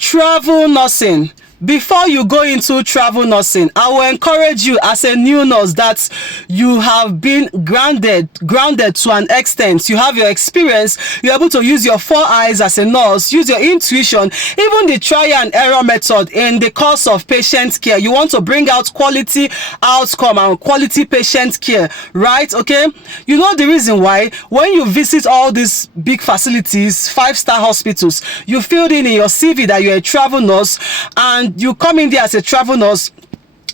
Travel nursing. Before you go into travel nursing, I will encourage you as a new nurse that you have been grounded to an extent. You have your experience, you're able to use your 4 eyes as a nurse, use your intuition, even the trial and error method in the course of patient care. You want to bring out quality outcome and quality patient care, right? Okay, you know the reason why when you visit all these big facilities, 5-star hospitals, you filled in your CV that you're a travel nurse, and you come in there as a travel nurse.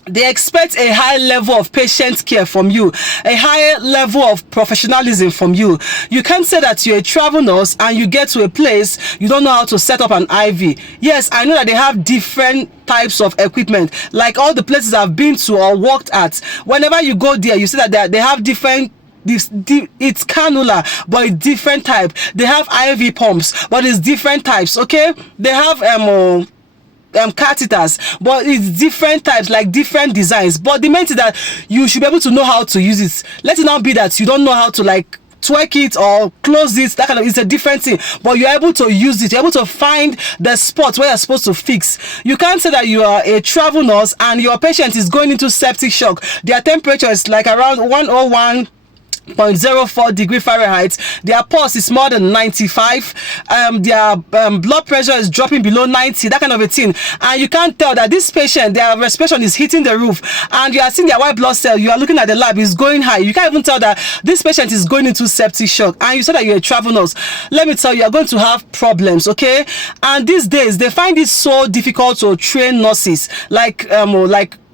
They expect a high level of patient care from you, a higher level of professionalism from you. You can't say that you're a travel nurse and you get to a place you don't know how to set up an IV. Yes, I know that they have different types of equipment, like all the places I've been to or worked at. Whenever you go there, you see that they have different. It's cannula, but it's different type. They have IV pumps, but it's different types. Okay, they have catheters, but it's different types, like different designs. But the main thing that you should be able to know how to use it. Let it not be that you don't know how to like twerk it or close it. That kind of, it's a different thing, but you're able to use it. You're able to find the spot where you're supposed to fix. You can't say that you are a travel nurse and your patient is going into septic shock. Their temperature is like around 101.04 degree Fahrenheit. Their pulse is more than 95. Their blood pressure is dropping below 90, that kind of a thing. And you can't tell that this patient, their respiration is hitting the roof, and you are seeing their white blood cell. You are looking at the lab, is going high. You can't even tell that this patient is going into septic shock, and you said that you're a travel nurse. Let me tell you, you're going to have problems, okay? And these days they find it so difficult to train nurses, like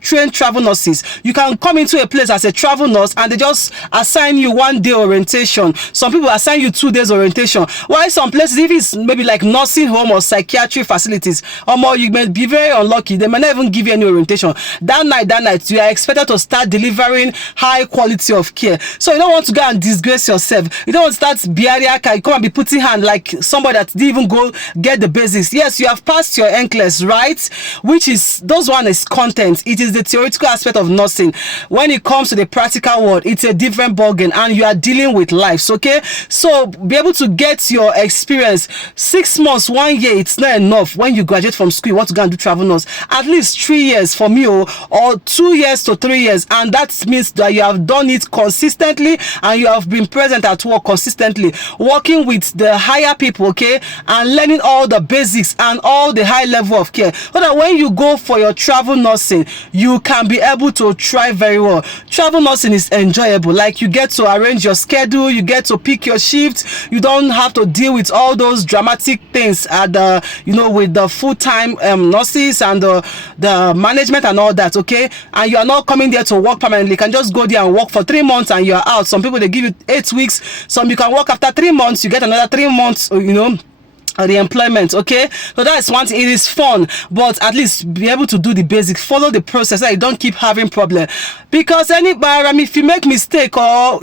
trained travel nurses. You can come into a place as a travel nurse and they just assign you 1 day orientation. Some people assign you 2 days orientation. While some places, if it's maybe like nursing home or psychiatric facilities, or more, you may be very unlucky. They may not even give you any orientation. That night, you are expected to start delivering high quality of care. So you don't want to go and disgrace yourself. You don't want to start biariaka. You come and be putting hand like somebody that didn't even go get the basics. Yes, you have passed your NCLEX, right? Which is, those one is content. It is the theoretical aspect of nursing. When it comes to the practical world, it's a different ballgame, and you are dealing with lives. Okay, so be able to get your experience. 6 months, 1 year, it's not enough. When you graduate from school, you want to go and do travel nurse, at least 3 years for me, or 2 years to 3 years, and that means that you have done it consistently and you have been present at work consistently, working with the higher people, okay, and learning all the basics and all the high level of care, so that when you go for your travel nursing, you can be able to thrive very well. Travel nursing is enjoyable. Like, you get to arrange your schedule, you get to pick your shift, you don't have to deal with all those dramatic things at the, with the full-time nurses and the management and all that, okay? And you are not coming there to work permanently. You can just go there and work for 3 months and you are out. Some people, they give you 8 weeks. Some you can work after 3 months, you get another 3 months, the employment. Okay, so that's one thing. It is fun, but at least be able to do the basics, follow the process, so you don't keep having problem. Because if you make mistake or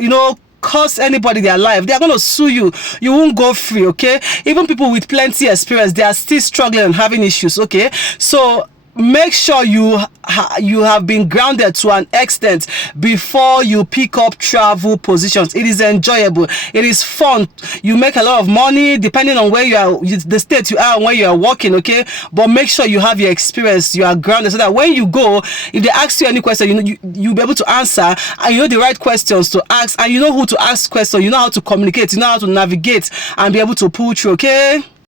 cost anybody their life, they are going to sue you. You won't go free. Okay, even people with plenty experience, they are still struggling and having issues. Okay, so make sure you have been grounded to an extent before you pick up travel positions. It is enjoyable, it is fun, you make a lot of money depending on where you are, the state you are and where you are working, okay? But make sure you have your experience, you are grounded, so that when you go, if they ask you any question, you'll be able to answer, and you know the right questions to ask, and you know who to ask questions, you know how to communicate, you know how to navigate and be able to pull through. Okay.